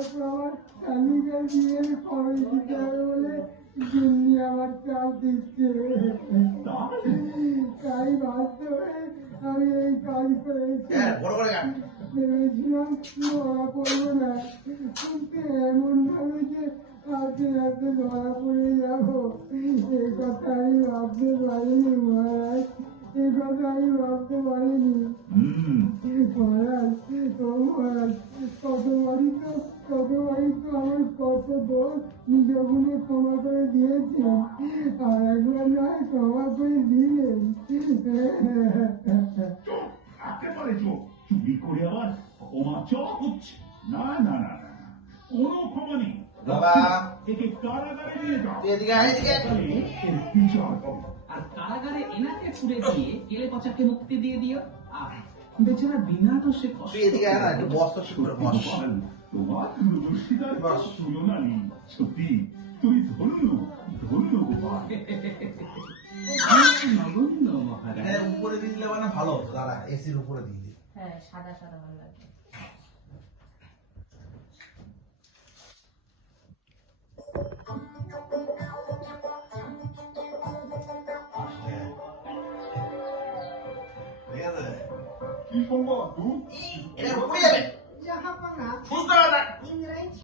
তারপর আমার স্বামীকে বিয়ের খবর দিতে হবে বলে জিন্নি আমার চাপ দিচ্ছে। তাই বাধ্য হয়ে আমি এই কাজ করেছি। ভেবেছিলাম ধরা পড়বো না, কিন্তু এমন ভাবে যে হাতে হাতে ধরা পড়ে যাবো এ কথা আমি ভাবতে পারিনি মহারাজ, এ কথা আমি ভাবতে পারিনি মহারাজ। ও মহারাজ, কতবারই তো আমার কত দোষ নিজ গুণে ক্ষমা করে দিয়েছেন, আর একবার নয় ক্ষমা করে দিলেন। একেবারে চুরি করে আবার ক্ষমা চাওয়া হচ্ছে? না না না না, কোনো ক্ষমা নেই। বাবা একে কারাগারে নিয়ে যাও, এদিকে আয়, এদিকে। এর বিচার করো। আর কারাগারে এনাকে ছুড়ে দিয়ে কেলে পচাকে মুক্তি দিয়ে দিও। আর বেচারা বিনা দোষে কষ্ট তুই এদিকে আয় না, একটু বস তো, ঠিক করে বস। তোমার দূরদর্শিতার বাস। তুলনা নেই। সত্যি তুমি ধন্য, ধন্য গোপাল। নগণ্য মহারাজ। হ্যাঁ, উপরে দিয়ে দিলে মানে ভালো হতো। দাঁড়া, এসির উপরে দিয়ে দিই। হ্যাঁ, সাদা সাদা ভালো লাগে। হ্যাঁ। ঠিক আছে? কি সম্ভব? এটা পড়ে যাবে। শুনতে হবে না।